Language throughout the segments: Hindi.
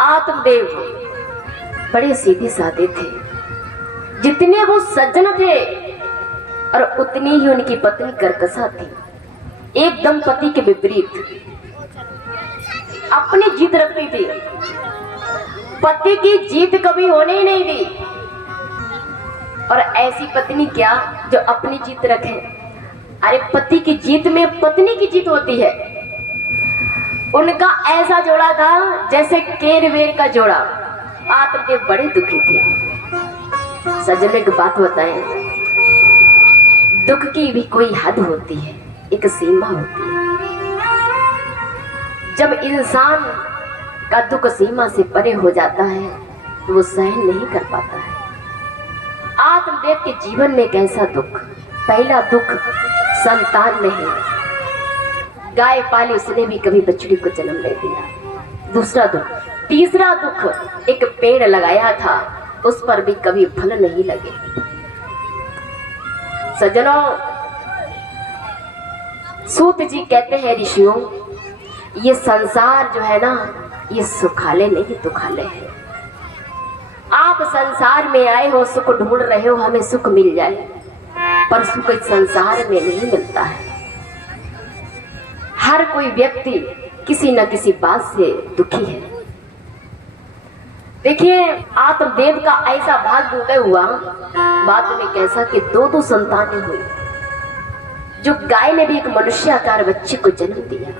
आत्मदेव बड़े सीधे साधे थे, जितने वो सज्जन थे और उतनी ही उनकी पत्नी कर्कशा थी, एकदम पति के विपरीत। अपनी जीत रखती थी, पति की जीत कभी होने ही नहीं दी। और ऐसी पत्नी क्या जो अपनी जीत रखे। अरे पति की जीत में पत्नी की जीत होती है। उनका ऐसा जोड़ा था जैसे केर वेर का जोड़ा। आत्मदेव बड़े दुखी थे। सज्जन एक बात बताएं, दुख की भी कोई हद होती है, एक सीमा होती है। जब इंसान का दुख सीमा से परे हो जाता है तो वो सहन नहीं कर पाता है। आत्मदेव के जीवन में एक ऐसा दुख, पहला दुख संतान नहीं, गाय पाली उसने भी कभी बछड़ी को जन्म नहीं दिया। दूसरा दुख, तीसरा दुख, एक पेड़ लगाया था उस पर भी कभी फल नहीं लगे। सज्जनों, सूत जी कहते हैं ऋषियों, ये संसार जो है ना, ये सुखाले नहीं दुखाले है। आप संसार में आए हो, सुख ढूंढ रहे हो, हमें सुख मिल जाए, पर सुख इस संसार में नहीं मिलता है। हर कोई व्यक्ति किसी न किसी बात से दुखी है। देखिए, आत्मदेव का ऐसा भाग्य उदय हुआ बाद में कैसा कि दो संतानें हुई। जो गाय ने भी एक मनुष्याकार बच्चे को जन्म दिया।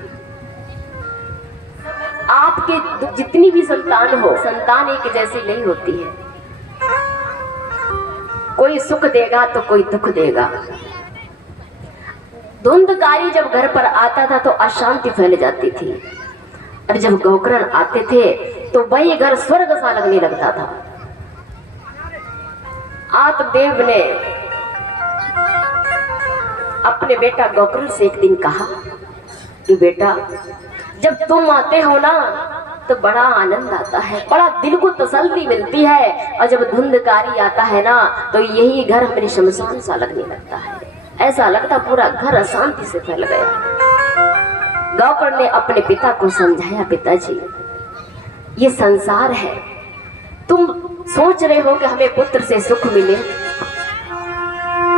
आपके जितनी भी संतान हो, संतान एक जैसी नहीं होती है। कोई सुख देगा तो कोई दुख देगा। धुंधकारी जब घर पर आता था तो अशांति फैल जाती थी, और जब गोकर्ण आते थे तो वही घर स्वर्ग सा लगने लगता था। आत्मदेव ने अपने बेटा गोकर्ण से एक दिन कहा कि बेटा, जब तुम आते हो ना तो बड़ा आनंद आता है, बड़ा दिल को तसल्ली मिलती है, और जब धुंधकारी आता है ना तो यही घर मेरे शमशान सा लगने लगता है। ऐसा लगता पूरा घर अशांति से फैल गया। गोकर्ण ने अपने पिता को समझाया, पिताजी ये संसार है, तुम सोच रहे हो कि हमें पुत्र से सुख मिले।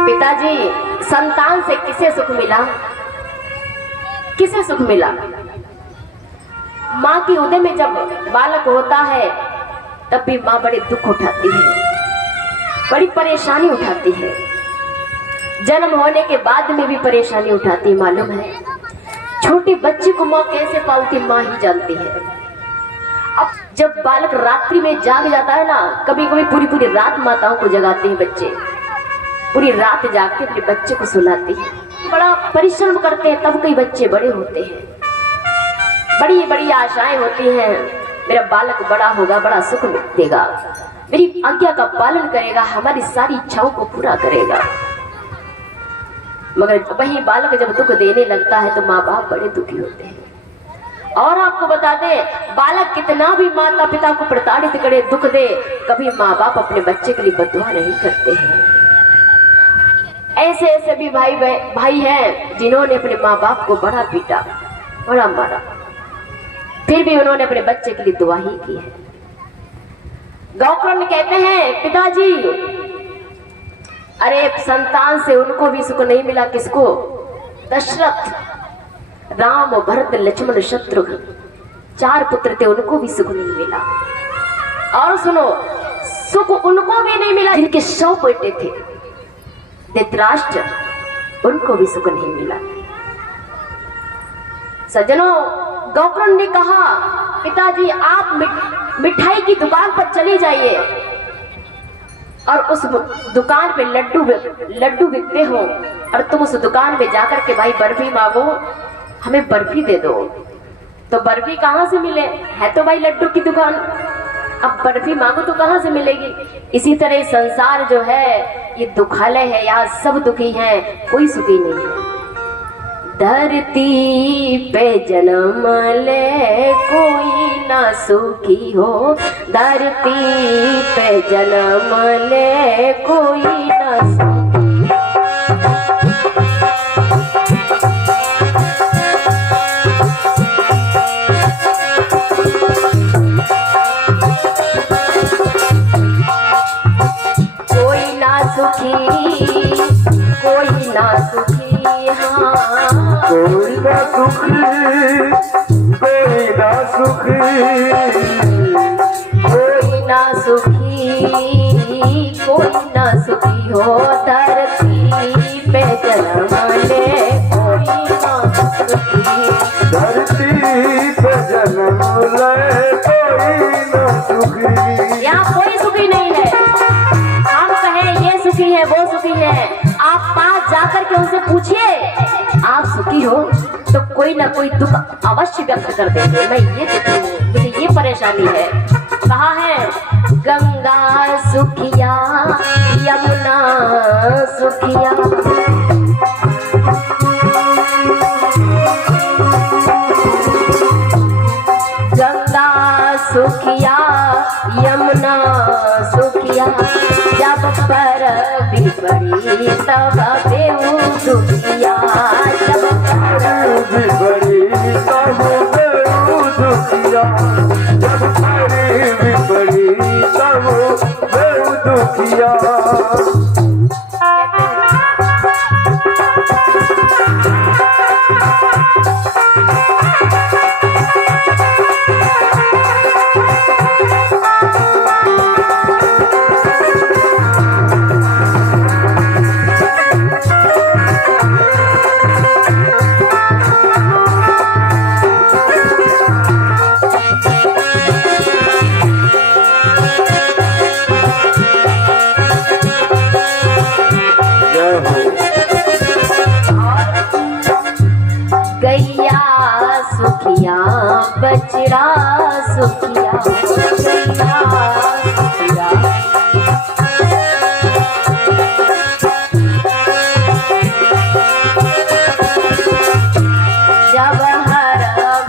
पिताजी, संतान से किसे सुख मिला? किसे सुख मिला? माँ की उदय में जब बालक होता है तब भी माँ बड़े दुख उठाती है, बड़ी परेशानी उठाती है। जन्म होने के बाद में भी परेशानी उठाती, मालूम है। छोटे बच्चे को माँ कैसे पालती, माँ ही जानती है। अब जब बालक रात्रि में जाग जाता है ना, कभी कभी पूरी पूरी रात माताओं को जगाते हैं बच्चे, पूरी रात जाग के अपने बच्चे को सुलाती है, बड़ा परिश्रम करते हैं, तब कई बच्चे बड़े होते हैं। बड़ी बड़ी आशाएं होती हैं, मेरा बालक बड़ा होगा, बड़ा सुख देगा, मेरी आज्ञा का पालन करेगा, हमारी सारी इच्छाओं को पूरा करेगा। मगर वही बालक जब दुख देने लगता है तो माँ बाप बड़े दुखी होते हैं। और आपको बता दें, बालक कितना भी माता पिता को प्रताड़ित करे, दुख दे, कभी माँ बाप अपने बच्चे के लिए बद्दुआ नहीं करते हैं। ऐसे ऐसे भी भाई हैं जिन्होंने अपने माँ बाप को बड़ा पीटा, बड़ा मारा, फिर भी उन्होंने अपने बच्चे के लिए दुआ ही की है। गोकर्ण कहते हैं, पिताजी, अरे संतान से उनको भी सुख नहीं मिला, किसको? दशरथ, राम, भरत, लक्ष्मण, शत्रुघ्न, 4 पुत्र थे, उनको भी सुख नहीं मिला। और सुनो, सुख उनको भी नहीं मिला जिनके 100 बेटे थे। धृतराष्ट्र, उनको भी सुख नहीं मिला। सज्जनों, गोकर्ण ने कहा, पिताजी आप मिठाई की दुकान पर चले जाइए और उस दुकान पे लड्डू बिकते हो, और तुम उस दुकान में जाकर के भाई बर्फी मांगो, हमें बर्फी दे दो। तो बर्फी कहाँ से मिले? है तो भाई लड्डू की दुकान, अब बर्फी मांगो तो कहाँ से मिलेगी? इसी तरह संसार जो है ये दुखालय है, यहाँ सब दुखी हैं, कोई सुखी नहीं है। धरती पे जन्म ले कोई ना सुखी हो, धरती पे जन्म ले कोई ना सुखी। कोई ना सुखी, कोई ना सुखी हो धरती पे जन्म ले, कोई ना सुखी धरती पे जन्म ले, कोई ना सुखी। यहाँ कोई सुखी नहीं है। हम कहें ये सुखी है वो सुखी है, आप पास जाकर के उनसे पूछिए आप सुखी हो तो कोई ना कोई दुख अवश्य व्यक्त कर देंगे। मैं ये दुखी हूँ, मुझे ये परेशानी है। कहा है गंगा सुखिया यमुना सुखिया, गंगा सुखिया यमुना सुखिया, जब पर बिगड़ी तब बेऊ दुखिया, जब पर बिगड़ी तब बेऊ दुखिया, जब पर बिगड़ी तब बेऊ दुखिया। गैया सुखिया बछड़ा सुखिया, गैया सुखिया जब हर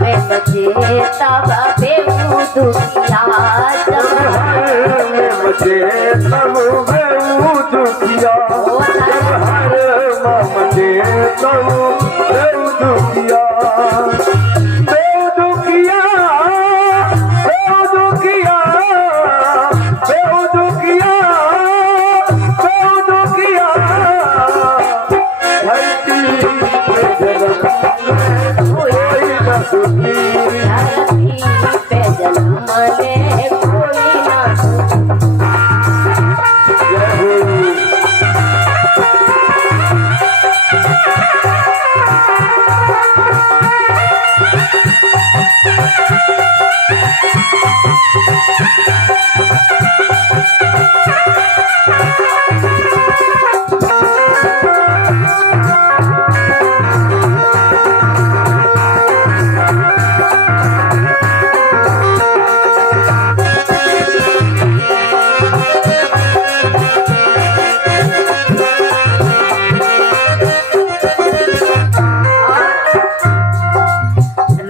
में बचे तब बेऊ दुखिया, जब हर में बचे तब बेऊ दुखिया, जब हर में बचे तब बेऊ दुखिया। बेऊ दुखिया, बेऊ दुखिया, बेऊ दुखिया, बेऊ दुखिया। धरती पे जन्म ले, कोई ना सुखी, धरती पे जन्म ले, कोई ना सुखी। जय हो।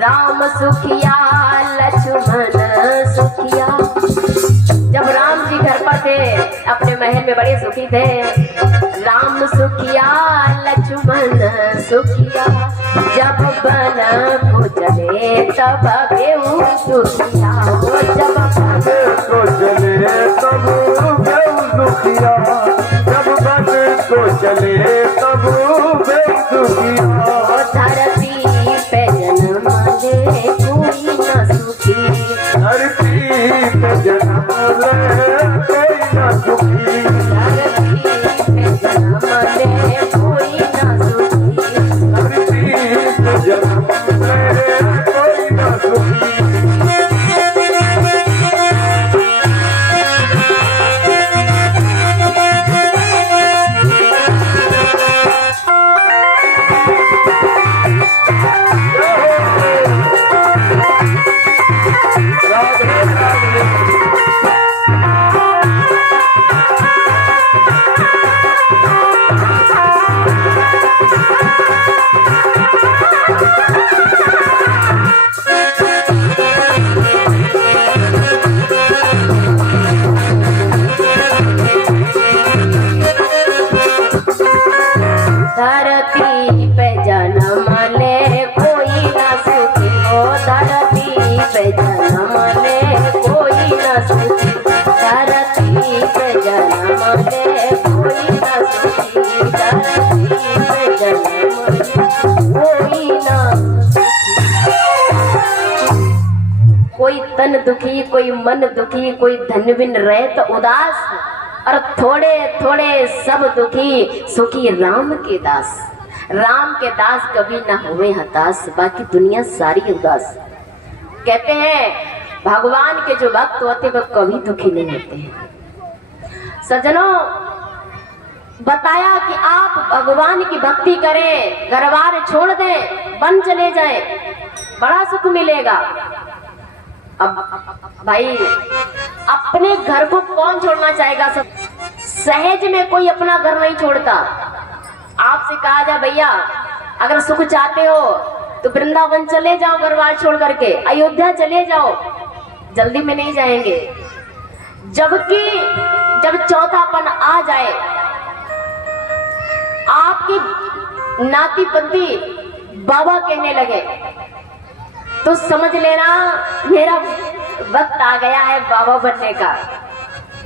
राम सुखिया लक्ष्मण सुखिया, जब राम जी घर पर थे अपने महल में बड़े सुखी थे। राम सुखिया लक्ष्मण सुखिया, जब बन को चले तब बेऊ सुखिया, वो जब बन को चले तब बेऊ दुखिया, जब बन को चले तब बेऊ दुखिया। धरती पे जन्म ले कोई ना सुखी, धरती पे जन्म ले कोई ना सुखी, धरती पे जन्म ले कोई ना सुखी। धरती पे जन्म ले कोई ना सुखी। राधे राधे। तन दुखी, कोई मन दुखी, कोई धन बिन रहे तो उदास, और थोड़े थोड़े सब दुखी, सुखी राम के दास। राम के दास कभी ना हुए हताश, बाकी दुनिया सारी उदास। कहते हैं भगवान के जो भक्त होते वह कभी दुखी नहीं होते हैं। सज्जनों, बताया कि आप भगवान की भक्ति करें, घरबार छोड़ दें, वन चले जाएं, बड़ा सुख मिलेगा। अब भाई अपने घर को कौन छोड़ना चाहेगा? सब सहज में कोई अपना घर नहीं छोड़ता। आपसे कहा जाए भैया अगर सुख चाहते हो तो वृंदावन चले जाओ, घरबार छोड़ करके अयोध्या चले जाओ, जल्दी में नहीं जाएंगे। जबकि जब चौथापन आ जाए, आपके नाती पति बाबा कहने लगे तो समझ लेना मेरा वक्त आ गया है बाबा बनने का,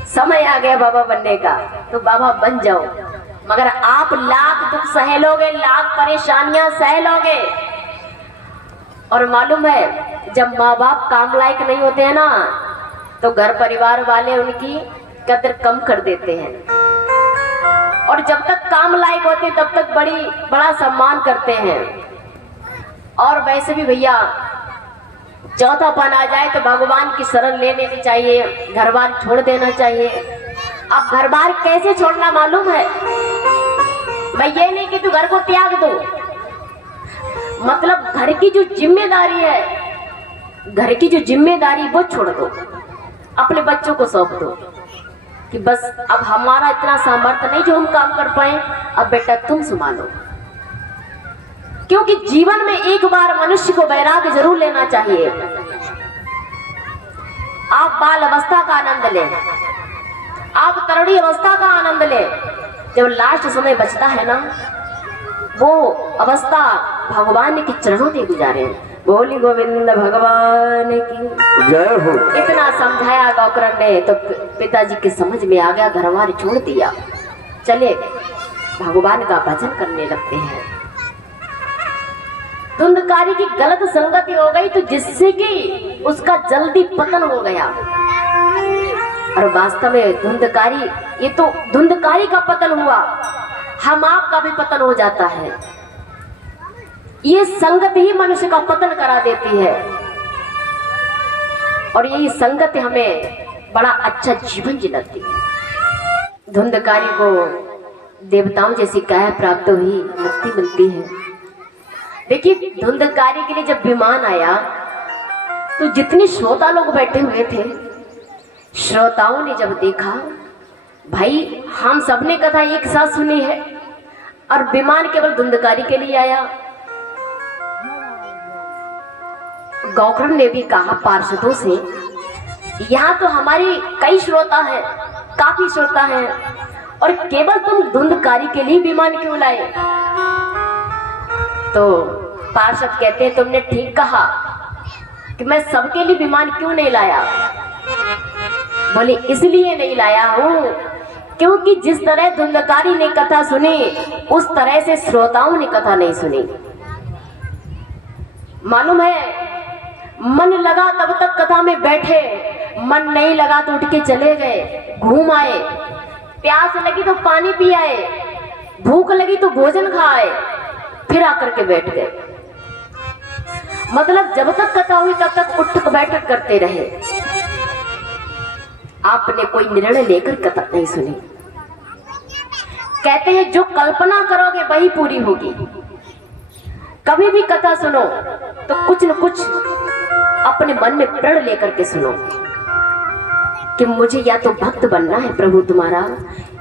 समय आ गया बाबा बनने का, तो बाबा बन जाओ। मगर आप लाख दुख सह लोगे, लाख परेशानियां सह लोगे। और मालूम है जब माँ बाप काम लायक नहीं होते हैं ना, तो घर परिवार वाले उनकी कदर कम कर देते हैं, और जब तक काम लायक होते तब तक बड़ा सम्मान करते हैं। और वैसे भी भैया चौथापन आ जाए तो भगवान की शरण ले लेनी चाहिए, घर बार छोड़ देना चाहिए। अब घर बार कैसे छोड़ना मालूम है? मैं ये नहीं कि तू घर को त्याग दो, मतलब घर की जो जिम्मेदारी है, घर की जो जिम्मेदारी वो छोड़ दो, अपने बच्चों को सौंप दो कि बस अब हमारा इतना सामर्थ्य नहीं जो हम काम कर पाए, अब बेटा तुम संभालो। क्योंकि जीवन में एक बार मनुष्य को वैराग्य जरूर लेना चाहिए। आप बाल अवस्था का आनंद लें, आप तरुणी अवस्था का आनंद लें, जब लास्ट समय बचता है ना, वो अवस्था भगवान के चरणों में गुजारे। बोली गोविंद भगवान की जय हो। इतना समझाया गौकर्ण ने तो पिताजी के समझ में आ गया, घरबार छोड़ दिया, चले भगवान का भजन करने लगते हैं। धुंधकारी की गलत संगति हो गई तो जिससे कि उसका जल्दी पतन हो गया। और वास्तव में धुंधकारी, ये तो धुंधकारी का पतन हुआ, हम आपका भी पतन हो जाता है। ये संगत ही मनुष्य का पतन करा देती है, और यही संगत हमें बड़ा अच्छा जीवन जिलाती है। धुंधकारी को देवताओं जैसी काया प्राप्त हुई, मुक्ति मिलती है। देखिए धुंधकारी के लिए जब विमान आया तो जितने श्रोता लोग बैठे हुए थे, श्रोताओं ने जब देखा भाई हम सबने कथा एक साथ सुनी है और विमान केवल धुंधकारी के लिए आया। गौकर्ण ने भी कहा पार्षदों से, यहाँ तो हमारी कई श्रोता है, काफी श्रोता है, और केवल तुम धुंधकारी के लिए विमान क्यों लाए? तो पार्षद कहते हैं तुमने ठीक कहा कि मैं सबके लिए विमान क्यों नहीं लाया। बोले इसलिए नहीं लाया हूं क्योंकि जिस तरह धुंधकारी ने कथा सुनी उस तरह से श्रोताओं ने कथा नहीं सुनी। मालूम है मन लगा तब तक कथा में बैठे, मन नहीं लगा तो उठ के चले गए, घूम आए, प्यास लगी तो पानी पी आए, भूख लगी तो भोजन खाए, फिर आकर के बैठ गए। मतलब जब तक कथा हुई तब तक उठक बैठक करते रहे। आपने कोई निर्णय लेकर कथा नहीं सुनी। कहते हैं जो कल्पना करोगे वही पूरी होगी। कभी भी कथा सुनो तो कुछ न कुछ अपने मन में प्रण लेकर के सुनो कि मुझे या तो भक्त बनना है प्रभु तुम्हारा,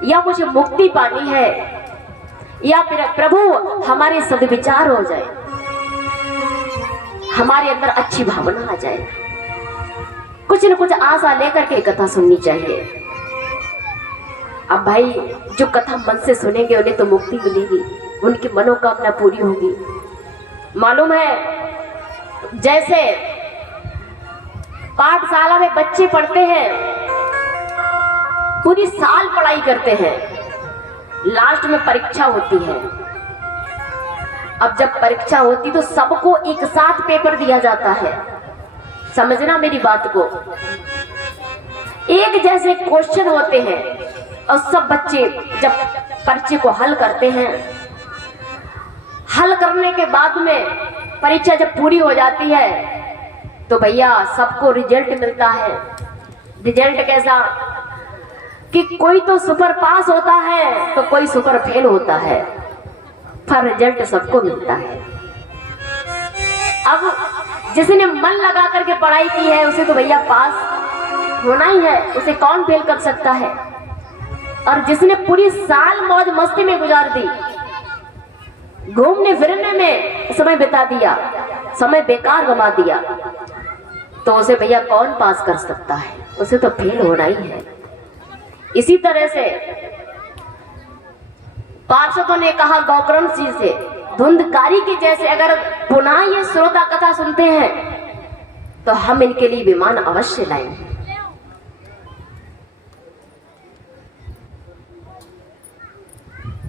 या मुझे मुक्ति पानी है, या फिर प्रभु हमारे सद्विचार हो जाए, हमारे अंदर अच्छी भावना आ जाए। कुछ न कुछ आशा लेकर के कथा सुननी चाहिए। अब भाई जो कथा मन से सुनेंगे उन्हें तो मुक्ति मिलेगी, उनकी मनोकामना पूरी होगी। मालूम है जैसे पाठशाला में बच्चे पढ़ते हैं, पूरी साल पढ़ाई करते हैं, लास्ट में परीक्षा होती है। अब जब परीक्षा होती तो सबको एक साथ पेपर दिया जाता है, समझना मेरी बात को। एक जैसे क्वेश्चन होते हैं और सब बच्चे जब पर्चे को हल करते हैं, हल करने के बाद में परीक्षा जब पूरी हो जाती है तो भैया सबको रिजल्ट मिलता है। रिजल्ट कैसा कि कोई तो सुपर पास होता है तो कोई सुपर फेल होता है, पर रिजल्ट सबको मिलता है। अब जिसने मन लगा करके पढ़ाई की है उसे तो भैया पास होना ही है, उसे कौन फेल कर सकता है। और जिसने पूरी साल मौज मस्ती में गुजार दी, घूमने फिरने में समय बिता दिया, समय बेकार गवा दिया, तो उसे भैया कौन पास कर सकता है, उसे तो फेल होना ही है। इसी तरह से पार्षदों ने कहा गौकर्ण जी से, धुंधकारी के जैसे अगर पुनः ये श्रोता कथा सुनते हैं तो हम इनके लिए विमान अवश्य लाएंगे।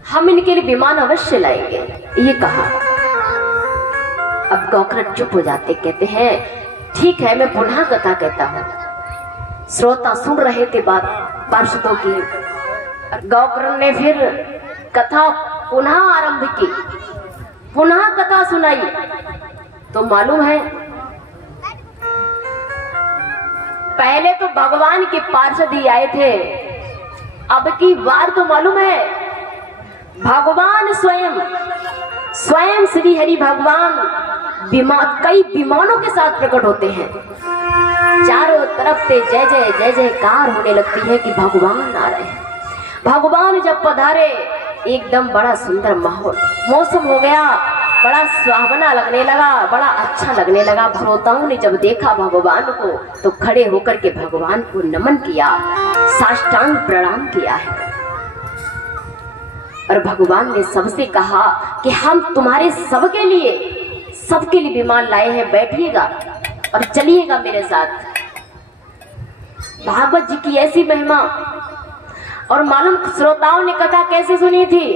हम इनके लिए विमान अवश्य लाएंगे, ये कहा। अब गौकर्ण चुप हो जाते, कहते हैं ठीक है मैं पुनः कथा कहता हूं। श्रोता सुन रहे थे बात पार्षदों की। गौकर्ण ने फिर कथा पुनः आरंभ की, पुनः कथा सुनाई। तो मालूम है पहले तो भगवान के पार्षद ही आए थे, अब की बार तो मालूम है भगवान स्वयं श्री हरि भगवान कई विमानों के साथ प्रकट होते हैं। चारों तरफ से जय जय जय जयकार होने लगती है कि भगवान आ रहे हैं। भगवान जब पधारे एकदम बड़ा सुंदर माहौल, मौसम हो गया, बड़ा सुहावना लगने लगा, बड़ा अच्छा लगने लगा। श्रोताओं ने जब देखा भगवान को तो खड़े होकर के भगवान को नमन किया, साष्टांग प्रणाम किया है। और भगवान ने सबसे कहा कि हम तुम्हारे सबके लिए विमान लाए हैं, बैठिएगा और चलिएगा मेरे साथ। भागवत जी की ऐसी महिमा। और मालूम श्रोताओं ने कथा कैसे सुनी थी,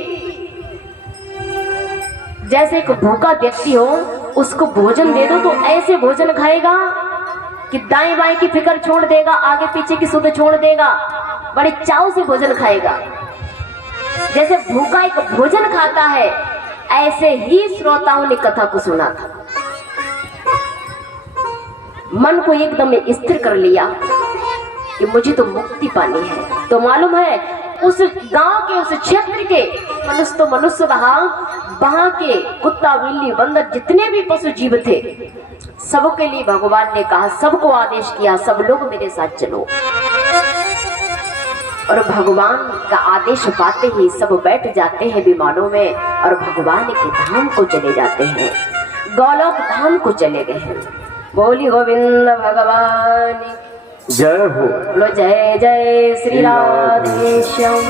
जैसे एक भूखा व्यक्ति हो उसको भोजन दे दो तो ऐसे भोजन खाएगा कि दाएं बाएं की फिक्र छोड़ देगा, आगे पीछे की सुध छोड़ देगा, बड़े चाव से भोजन खाएगा। जैसे भूखा एक भोजन खाता है, ऐसे ही श्रोताओं ने कथा को सुना था। मन को एकदम स्थिर कर लिया कि मुझे तो मुक्ति पानी है। तो मालूम है उस गांव के, उस क्षेत्र के मनुष्य तो मनुष्य रहा, वहां के कुत्ता बिल्ली बंदर जितने भी पशु जीव थे सबके लिए भगवान ने कहा, सबको आदेश किया सब लोग मेरे साथ चलो। और भगवान का आदेश पाते ही सब बैठ जाते हैं विमानों में और भगवान के धाम को चले जाते हैं, गोलोक धाम को चले गए हैं। बोली गोविंद भगवान जय हो। जय जय श्री राधेश्याम।